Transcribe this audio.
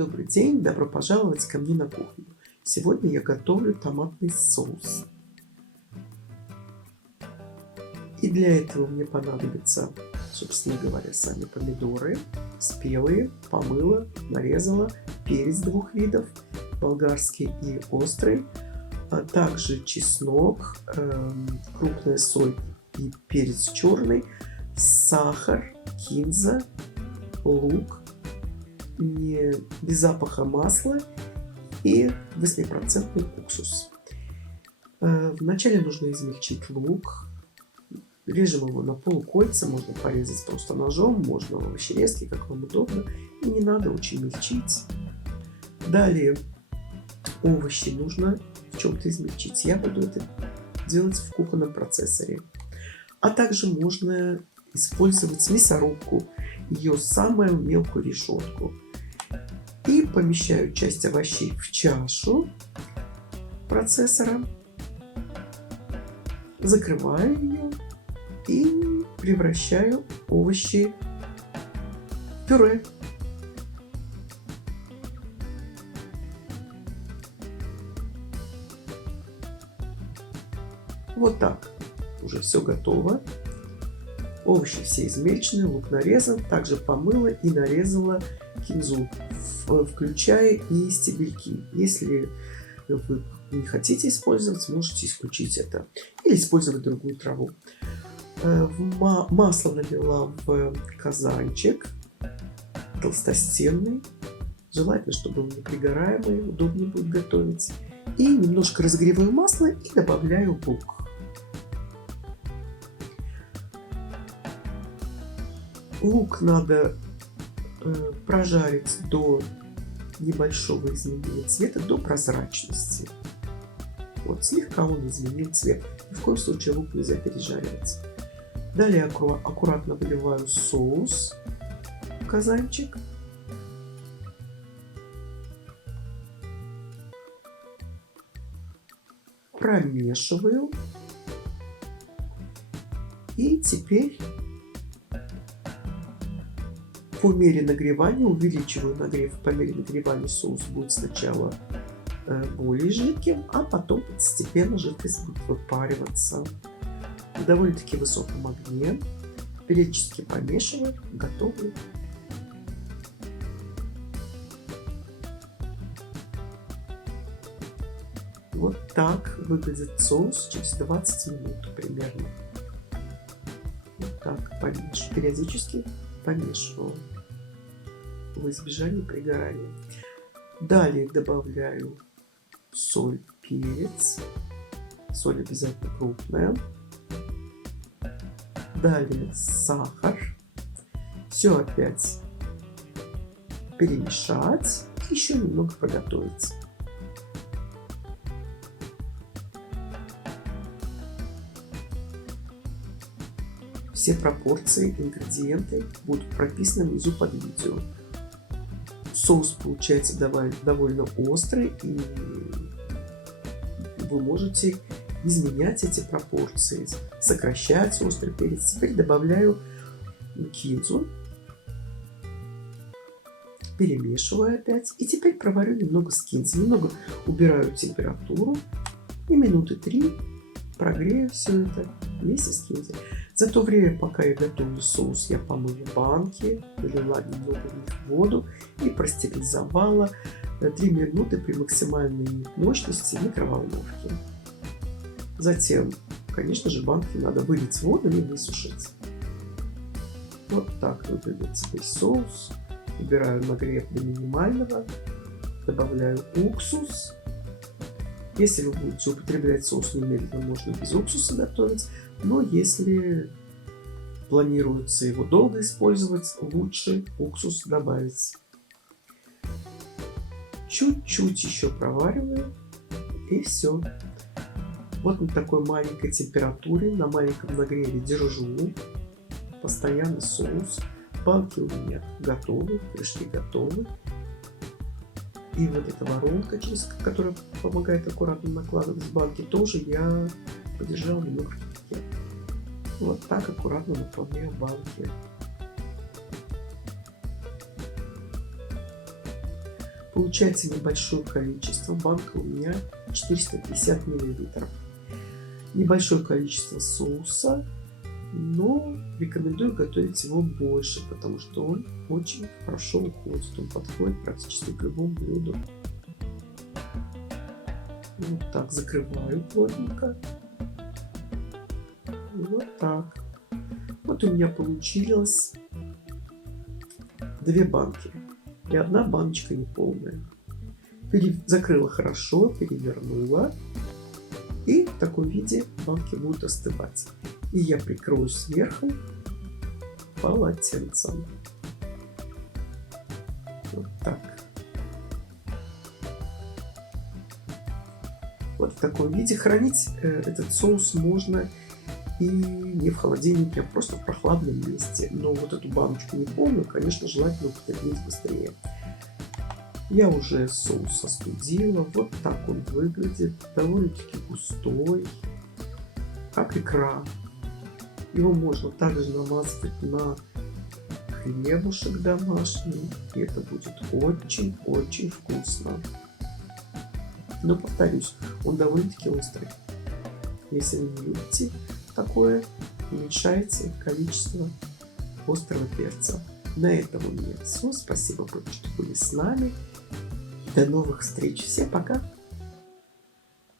добрый день! Добро пожаловать ко мне на кухню. Сегодня я готовлю томатный соус. И для этого мне понадобится, собственно говоря, сами помидоры. Спелые, помыла, нарезала. Перец двух видов, болгарский и острый. А также чеснок, крупная соль и перец черный, сахар, кинза, лук, без запаха масла и 8% уксус. Вначале нужно измельчить лук. Режем его на полукольца, можно порезать просто ножом, можно овощерезки, как вам удобно. И не надо очень мельчить. Далее овощи нужно в чем-то измельчить. Я буду это делать в кухонном процессоре. А также можно использовать мясорубку, ее самую мелкую решетку. И помещаю часть овощей в чашу процессора, закрываю ее и превращаю овощи в пюре. Вот так. Уже все готово. Овощи все измельчены, лук нарезан. Также помыла и нарезала кинзу, включая и стебельки. Если вы не хотите использовать, можете исключить это. Или использовать другую траву. Масло налила в казанчик толстостенный. Желательно, чтобы он не пригораемый, удобнее будет готовить. И немножко разогреваю масло и добавляю лук. Лук надо прожарить до небольшого изменения цвета, до прозрачности. Вот, слегка он изменил цвет. Ни в коем случае лук нельзя пережаривать. Далее аккуратно выливаю соус в казанчик. Промешиваю. И теперь по мере нагревания увеличиваю нагрев. По мере нагревания соус будет сначала более жидким, а потом постепенно жидкость будет выпариваться на довольно-таки высоком огне. Периодически помешиваю, готовлю. Вот так выглядит соус через 20 минут примерно. Вот так периодически помешиваю в избежание пригорания. Далее добавляю соль, перец. Соль обязательно крупная. Далее сахар. Все опять перемешать. И еще немного приготовить. Все пропорции, ингредиенты будут прописаны внизу под видео. Соус получается довольно острый, и вы можете изменять эти пропорции, сокращать острый перец. Теперь добавляю кинзу, перемешиваю опять, и теперь проварю немного с кинзой. Немного убираю температуру и минуты 3 прогрею все это вместе с кинзой. За то время, пока я готовлю соус, я помыла банки, налила немного в них воду и простерилизовала 3 минуты при максимальной мощности микроволновки. Затем, конечно же, банки надо вылить в воду и высушить. Вот так выглядит теперь соус. Убираю нагрев до минимального, добавляю уксус. Если вы будете употреблять соус немедленно, можно без уксуса готовить. Но если планируется его долго использовать, лучше уксус добавить. Чуть-чуть еще провариваю, и все. Вот на такой маленькой температуре, на маленьком нагреве держу. Постоянный соус. Банки у меня готовы, крышки готовы. И вот эта воронка, которая помогает аккуратно накладывать банки, тоже я подержала немного в кипятке. Вот так аккуратно наполняю банки. Получается небольшое количество. Банка у меня 450 миллилитров. Небольшое количество соуса, но рекомендую готовить его больше, потому что он очень хорошо уходит. Он подходит практически к любому блюду. Вот так закрываю плотненько. Вот так. Вот у меня получилось 2 банки. И 1 баночка неполная. Закрыла хорошо, перевернула. И в таком виде банки будут остывать. И я прикрою сверху полотенцем. Вот так. Вот в таком виде хранить этот соус можно и не в холодильнике, а просто в прохладном месте. Но вот эту баночку неполную, конечно, желательно употребить быстрее. Я уже соус остудила. Вот так он выглядит. Довольно-таки густой, как икра. Его можно также намазывать на хлебушек домашний. И это будет очень-очень вкусно. Но повторюсь, он довольно-таки острый. Если вы не любите такое, уменьшайте количество острого перца. На этом у меня все. Спасибо, что были с нами. До новых встреч. Всем пока!